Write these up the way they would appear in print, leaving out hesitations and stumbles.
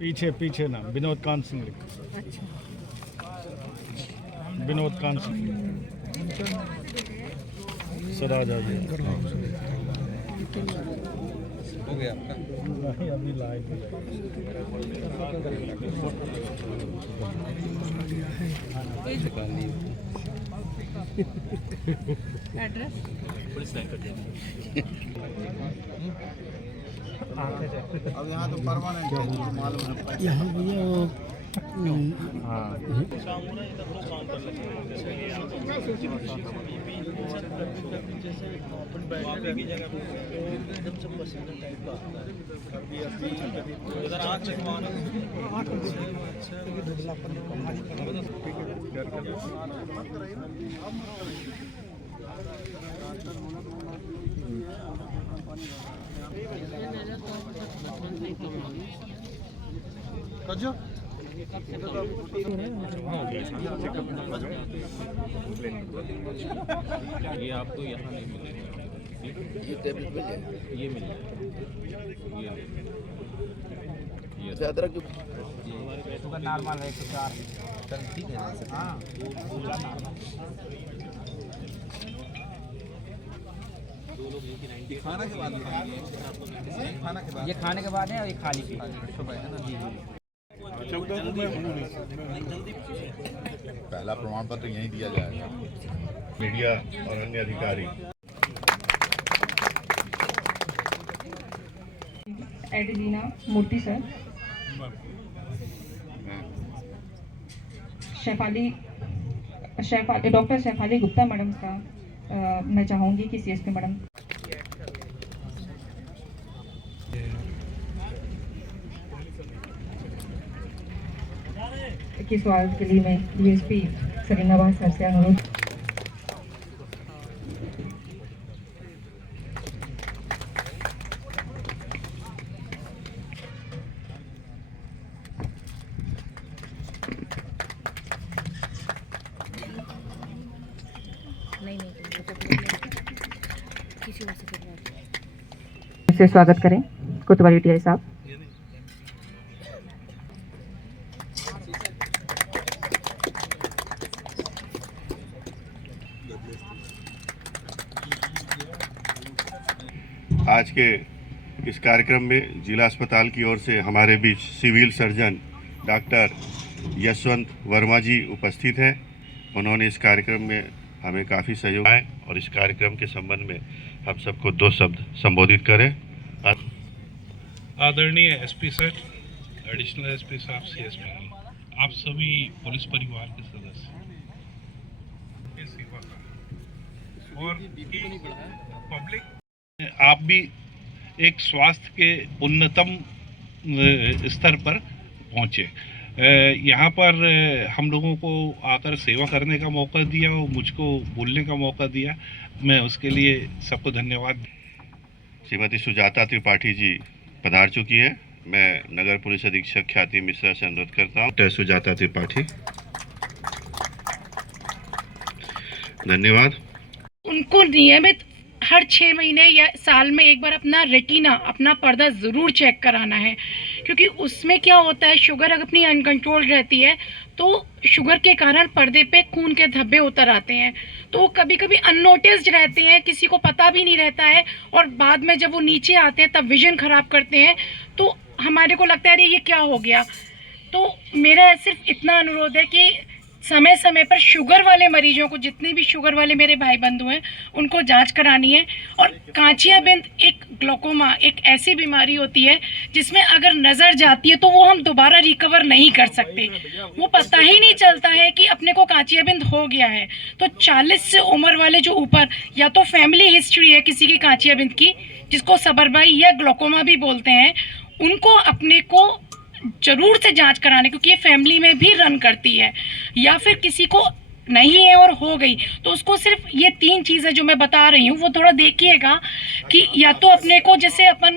पीछे पीछे ना विनोद कांत सिंह लिखा। अच्छा। विनोद कांत सिंह सराजा जी हो गया आपका? नहीं अभी लाइन एड्रेस अब यहाँ तो परमानेंट है, मालूम है। यहाँ भैया वो कजो ये आपको यहाँ नहीं मिलेगा, ये टेबलेट मिल जाए, ये मिल जाएगा, ये अदरक शुगर नॉर्मल है 104। चल ठीक है। हाँ खाना के बाद खाना के बाद ये खाने के बाद है और ये खाली पी। पहला प्रमाण पत्र यहीं दिया जाएगा। मीडिया और अन्य अधिकारी Adlina Murthy sir, doctor Shefali Gupta madam का मैं चाहूँगी कि सीएसपी मैडम के सवाल के लिए मैं डीएसपी सलीमाबाद सर से अनुरोध। से स्वागत करें कोतवाली टीआई साहब। आज के इस कार्यक्रम में जिला अस्पताल की ओर से हमारे बीच civil surgeon doctor Yashwant Verma ji उपस्थित हैं। उन्होंने इस कार्यक्रम में हमें काफ़ी सहयोग आए और इस कार्यक्रम के संबंध में हम सबको 2 शब्द संबोधित करें। आदरणीय एसपी सर, एडिशनल एसपी साहब, सीएसपी, आप सभी पुलिस परिवार के सदस्य के सेवा का और पब्लिक, आप भी एक स्वास्थ्य के उन्नतम स्तर पर पहुँचे। यहाँ पर हम लोगों को आकर सेवा करने का मौका दिया और मुझको बोलने का मौका दिया, मैं उसके लिए सबको धन्यवाद। श्रीमती सुजाता त्रिपाठी जी पधार चुकी है। मैं नगर पुलिस अधीक्षक ख्याति मिश्रा से अनुरोध करता हूँ। सुजाता त्रिपाठी, धन्यवाद। उनको नियमित हर 6 महीने या साल में एक बार अपना रेटिना, अपना पर्दा ज़रूर चेक कराना है, क्योंकि उसमें क्या होता है, शुगर अगर अपनी अनकंट्रोल रहती है तो शुगर के कारण पर्दे पे खून के धब्बे उतर आते हैं, तो वो कभी कभी अननोटिस्ड रहते हैं, किसी को पता भी नहीं रहता है, और बाद में जब वो नीचे आते हैं तब विजन ख़राब करते हैं, तो हमारे को लगता है अरे ये क्या हो गया। तो मेरा सिर्फ इतना अनुरोध है कि समय समय पर शुगर वाले मरीजों को, जितने भी शुगर वाले मेरे भाई बंधु हैं, उनको जांच करानी है। और कांचियाबिंद एक ग्लोकोमा, एक ऐसी बीमारी होती है जिसमें अगर नज़र जाती है तो वो हम दोबारा रिकवर नहीं कर सकते, वो पता ही नहीं चलता है कि अपने को कांचियाबिंद हो गया है। तो 40 से उम्र वाले जो ऊपर, या तो फैमिली हिस्ट्री है किसी की कांचियाबिंद की, जिसको सबरबाई या ग्लोकोमा भी बोलते हैं, उनको अपने को जरूर से जांच कराने, क्योंकि ये फैमिली में भी रन करती है। या फिर किसी को नहीं है और हो गई तो उसको सिर्फ ये 3 चीज़ें जो मैं बता रही हूँ वो थोड़ा देखिएगा कि या तो अपने को, जैसे अपन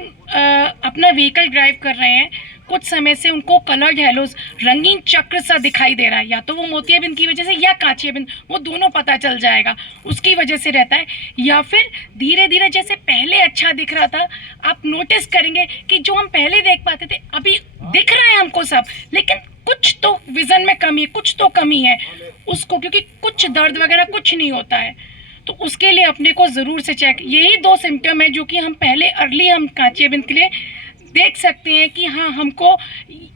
अपना व्हीकल ड्राइव कर रहे हैं, कुछ समय से उनको कलर्ड हेलोज, रंगीन चक्र सा दिखाई दे रहा है, या तो वो मोतियाबिंद की वजह से या कांचियाबिंद, वो दोनों पता चल जाएगा, उसकी वजह से रहता है। या फिर धीरे धीरे जैसे पहले अच्छा दिख रहा था, आप नोटिस करेंगे कि जो हम पहले देख पाते थे अभी दिख रहा है हमको सब, लेकिन कुछ तो विजन में कमी है, कुछ तो कमी है उसको, क्योंकि कुछ दर्द वगैरह कुछ नहीं होता है। तो उसके लिए अपने को ज़रूर से चेक, यही 2 सिम्टम है जो कि हम पहले अर्ली हम कांचियाबिंद के लिए देख सकते हैं कि हाँ हमको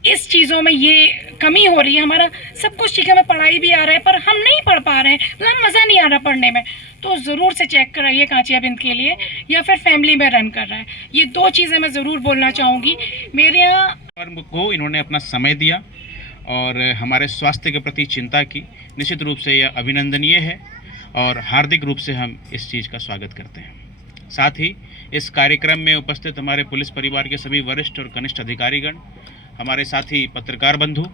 इस चीज़ों में ये कमी हो रही है। हमारा सब कुछ ठीक है, हमें पढ़ाई भी आ रहा है पर हम नहीं पढ़ पा रहे हैं, मतलब मज़ा नहीं आ रहा पढ़ने में, तो ज़रूर से चेक कराइए कांचियाबिंद के लिए, या फिर फैमिली में रन कर रहा है। ये 2 चीज़ें मैं ज़रूर बोलना चाहूँगी। मेरे यहाँ को इन्होंने अपना समय दिया और हमारे स्वास्थ्य के प्रति चिंता की, निश्चित रूप से यह अभिनंदनीय है और हार्दिक रूप से हम इस चीज़ का स्वागत करते हैं। साथ ही इस कार्यक्रम में उपस्थित हमारे पुलिस परिवार के सभी वरिष्ठ और कनिष्ठ अधिकारीगण, हमारे साथी पत्रकार बंधु,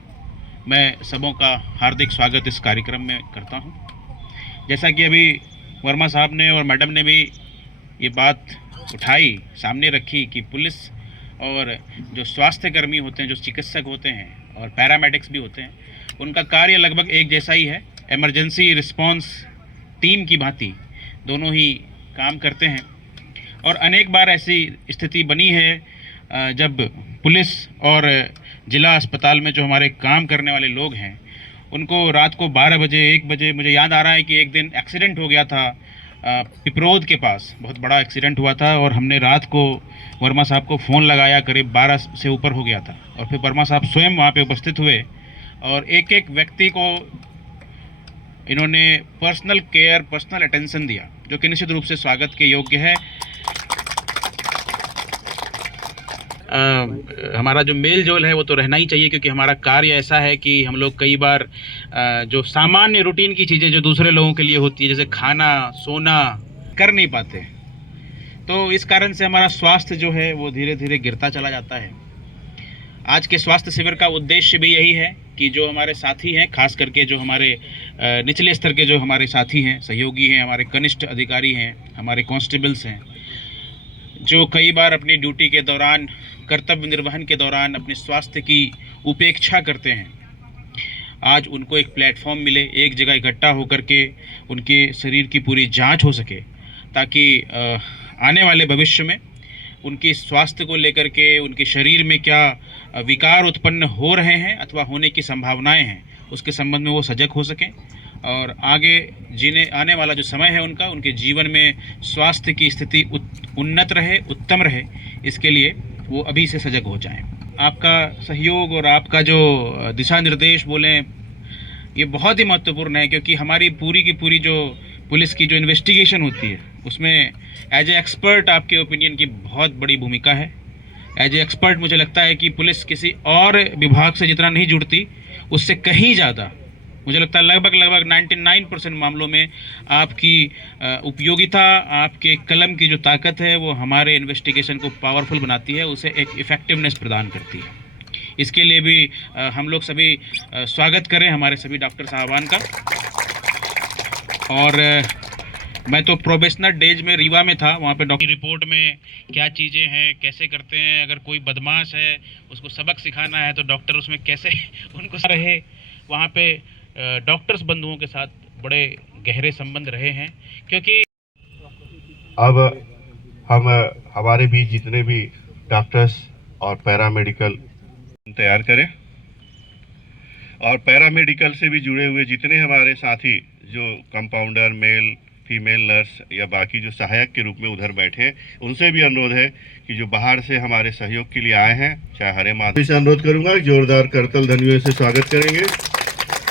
मैं सबों का हार्दिक स्वागत इस कार्यक्रम में करता हूं। जैसा कि अभी वर्मा साहब ने और मैडम ने भी ये बात उठाई, सामने रखी कि पुलिस और जो स्वास्थ्य कर्मी होते हैं, जो चिकित्सक होते हैं और पैरामेडिक्स भी होते हैं, उनका कार्य लगभग एक जैसा ही है। इमरजेंसी रिस्पांस टीम की भांति दोनों ही काम करते हैं और अनेक बार ऐसी स्थिति बनी है जब पुलिस और ज़िला अस्पताल में जो हमारे काम करने वाले लोग हैं उनको रात को 12 बजे 1 बजे, मुझे याद आ रहा है कि एक दिन एक्सीडेंट हो गया था पिपरोद के पास, बहुत बड़ा एक्सीडेंट हुआ था और हमने रात को वर्मा साहब को फ़ोन लगाया, करीब 12 से ऊपर हो गया था और फिर वर्मा साहब स्वयं वहाँ पे उपस्थित हुए और एक एक व्यक्ति को इन्होंने पर्सनल केयर, पर्सनल अटेंशन दिया, जो कि निश्चित रूप से स्वागत के योग्य है। हमारा जो मेल जोल है वो तो रहना ही चाहिए, क्योंकि हमारा कार्य ऐसा है कि हम लोग कई बार जो सामान्य रूटीन की चीज़ें जो दूसरे लोगों के लिए होती है, जैसे खाना सोना, कर नहीं पाते, तो इस कारण से हमारा स्वास्थ्य जो है वो धीरे धीरे गिरता चला जाता है। आज के स्वास्थ्य शिविर का उद्देश्य भी यही है कि जो हमारे साथी हैं, खास करके जो हमारे निचले स्तर के जो हमारे साथी हैं, सहयोगी हैं, हमारे कनिष्ठ अधिकारी हैं, हमारे कांस्टेबल्स हैं, जो कई बार अपनी ड्यूटी के दौरान, कर्तव्य निर्वहन के दौरान अपने स्वास्थ्य की उपेक्षा करते हैं, आज उनको एक प्लेटफॉर्म मिले, एक जगह इकट्ठा होकर के उनके शरीर की पूरी जांच हो सके, ताकि आने वाले भविष्य में उनकी स्वास्थ्य को लेकर के, उनके शरीर में क्या विकार उत्पन्न हो रहे हैं अथवा होने की संभावनाएं हैं, उसके संबंध में वो सजग हो सकें और आगे आने वाला जो समय है उनका, उनके जीवन में स्वास्थ्य की स्थिति उन्नत रहे, उत्तम रहे, इसके लिए वो अभी से सजग हो जाएं। आपका सहयोग और आपका जो दिशा निर्देश बोलें, ये बहुत ही महत्वपूर्ण है, क्योंकि हमारी पूरी की पूरी जो पुलिस की जो इन्वेस्टिगेशन होती है उसमें एज ए एक्सपर्ट आपके ओपिनियन की बहुत बड़ी भूमिका है। एज ए एक्सपर्ट मुझे लगता है कि पुलिस किसी और विभाग से जितना नहीं जुड़ती, उससे कहीं ज़्यादा, मुझे लगता है लगभग 99% मामलों में आपकी उपयोगिता, आपके कलम की जो ताकत है वो हमारे इन्वेस्टिगेशन को पावरफुल बनाती है, उसे एक इफ़ेक्टिवनेस प्रदान करती है। इसके लिए भी हम लोग सभी स्वागत करें हमारे सभी डॉक्टर साहबान का। और मैं तो प्रोबेशनर डेज में रीवा में था, वहाँ पे डॉक्टर रिपोर्ट में क्या चीज़ें हैं, कैसे करते हैं, अगर कोई बदमाश है उसको सबक सिखाना है तो डॉक्टर उसमें कैसे उनको रहे, वहाँ पे डॉक्टर्स बंधुओं के साथ बड़े गहरे संबंध रहे हैं। क्योंकि अब हम हमारे बीच जितने भी डॉक्टर्स और पैरामेडिकल तैयार करें और पैरामेडिकल से भी जुड़े हुए जितने हमारे साथी जो कंपाउंडर, मेल फीमेल नर्स या बाकी जो सहायक के रूप में उधर बैठे हैं, उनसे भी अनुरोध है कि जो बाहर से हमारे सहयोग के लिए आए हैं, चाहे हरे माधव से अनुरोध करूंगा, जोरदार करतल ध्वनियों से स्वागत करेंगे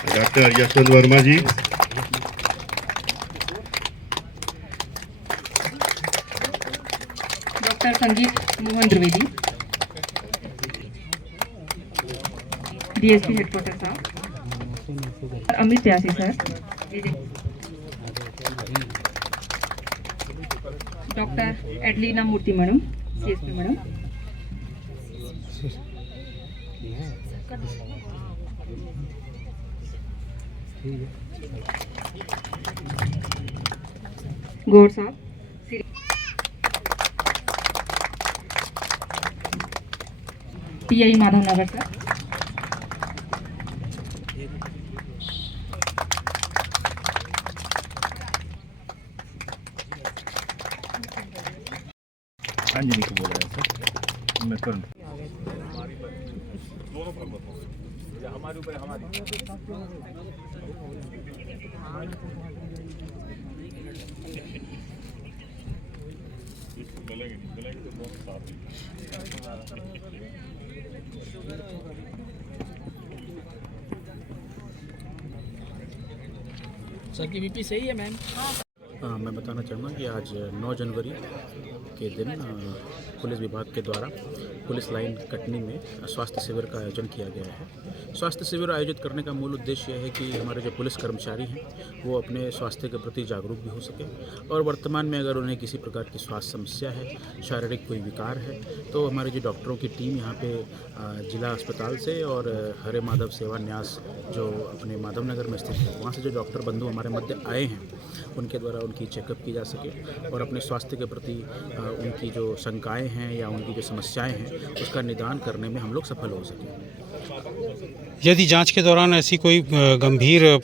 डॉक्टर यशवंत वर्मा जी। डॉक्टर संगीत मोहन द्विवेदी, डीएसपी हेडक्वार्टर साहब, अमित प्यासी सर, डॉक्टर एडलिना मूर्ति मैडम, सीएसपी मैडम, गौर साहब, PI माधवनगर सर। अंजलि को बोला है सर, मैं कर सर की बीपी सही है मैम? मैं बताना चाहूँगा कि आज 9 जनवरी के दिन पुलिस विभाग के द्वारा पुलिस लाइन कटनी में स्वास्थ्य शिविर का आयोजन किया गया है। स्वास्थ्य शिविर आयोजित करने का मूल उद्देश्य यह है कि हमारे जो पुलिस कर्मचारी हैं वो अपने स्वास्थ्य के प्रति जागरूक भी हो सके और वर्तमान में अगर उन्हें किसी प्रकार की स्वास्थ्य समस्या है, शारीरिक कोई विकार है, तो हमारे जो डॉक्टरों की टीम यहाँ पे जिला अस्पताल से और हरे माधव सेवा न्यास जो अपने माधवनगर में स्थित है वहाँ से जो डॉक्टर बंधु हमारे मध्य आए हैं उनके द्वारा उनकी चेकअप की जा सके और अपने स्वास्थ्य के प्रति उनकी जो शंकाएं हैं या उनकी जो समस्याएं हैं उसका निदान करने में हम लोग सफल हो सकें। यदि जांच के दौरान ऐसी कोई गंभीर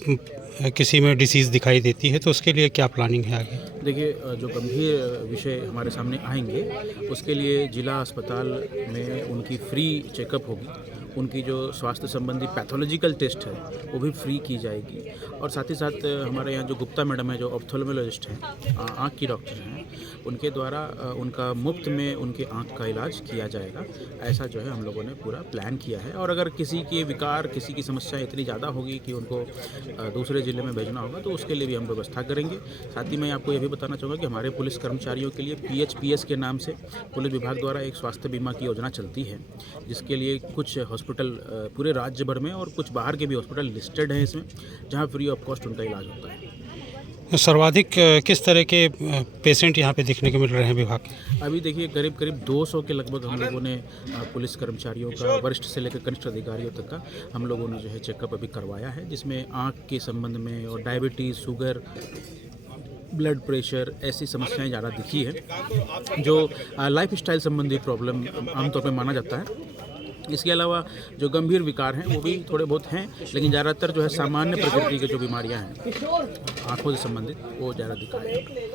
किसी में डिसीज़ दिखाई देती है तो उसके लिए क्या प्लानिंग है आगे? देखिए, जो गंभीर विषय हमारे सामने आएंगे उसके लिए जिला अस्पताल में उनकी फ्री चेकअप होगी, उनकी जो स्वास्थ्य संबंधी पैथोलॉजिकल टेस्ट है वो भी फ्री की जाएगी और साथ ही साथ हमारे यहाँ जो गुप्ता मैडम है जो ऑप्थेल्मोलॉजिस्ट हैं, आँख की डॉक्टर हैं, उनके द्वारा उनका मुफ्त में उनके आँख का इलाज किया जाएगा। ऐसा जो है हम लोगों ने पूरा प्लान किया है और अगर किसी के विकार, किसी की समस्या इतनी ज़्यादा होगी कि उनको दूसरे ज़िले में भेजना होगा तो उसके लिए भी हम व्यवस्था करेंगे। साथ ही मैं आपको ये भी बताना चाहूँगा कि हमारे पुलिस कर्मचारियों के लिए PHPS के नाम से पुलिस विभाग द्वारा एक स्वास्थ्य बीमा की योजना चलती है जिसके लिए कुछ हॉस्पिटल पूरे राज्य भर में और कुछ बाहर के भी हॉस्पिटल लिस्टेड हैं इसमें, जहाँ फ्री ऑफ कॉस्ट उनका इलाज होता है। सर्वाधिक किस तरह के पेशेंट यहाँ पे देखने को मिल रहे हैं विभाग के? अभी देखिए करीब 200 के लगभग हम लोगों ने पुलिस कर्मचारियों का वरिष्ठ से लेकर कनिष्ठ अधिकारियों तक का हम लोगों ने जो है चेकअप अभी करवाया है, जिसमें आँख के संबंध में और डायबिटीज़, शुगर, ब्लड प्रेशर ऐसी समस्याएं ज़्यादा दिखी है जो लाइफस्टाइल संबंधी प्रॉब्लम आमतौर पर माना जाता है। इसके अलावा जो गंभीर विकार हैं वो भी थोड़े बहुत हैं, लेकिन ज़्यादातर जो है सामान्य प्रकृति की जो बीमारियां हैं आँखों से संबंधित वो ज़्यादा दिखाई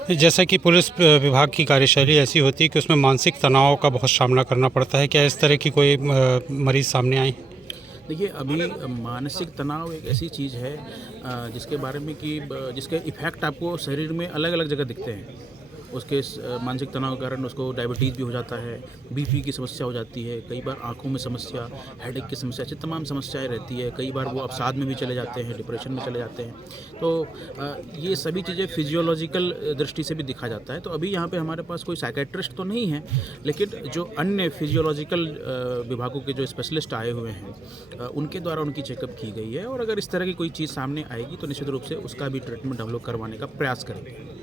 है। जैसा कि पुलिस विभाग की कार्यशैली ऐसी होती है कि उसमें मानसिक तनाव का बहुत सामना करना पड़ता है, क्या इस तरह की कोई मरीज सामने आए? देखिए, अभी मानसिक तनाव एक ऐसी चीज़ है जिसके बारे में कि जिसके इफ़ेक्ट आपको शरीर में अलग अलग जगह दिखते हैं। उसके मानसिक तनाव के कारण उसको डायबिटीज़ भी हो जाता है, BP की समस्या हो जाती है, कई बार आंखों में समस्या, हेडेक की समस्या, ऐसी तमाम समस्याएं रहती है। कई बार वो अवसाद में भी चले जाते हैं, डिप्रेशन में चले जाते हैं। तो ये सभी चीज़ें फिजियोलॉजिकल दृष्टि से भी दिखा जाता है। तो अभी यहाँ पे हमारे पास कोई साइकेट्रिस्ट तो नहीं है, लेकिन जो अन्य फिजियोलॉजिकल विभागों के जो स्पेशलिस्ट आए हुए हैं उनके द्वारा उनकी चेकअप की गई है और अगर इस तरह की कोई चीज़ सामने आएगी तो निश्चित रूप से उसका भी ट्रीटमेंट हम लोग करवाने का प्रयास करेंगे।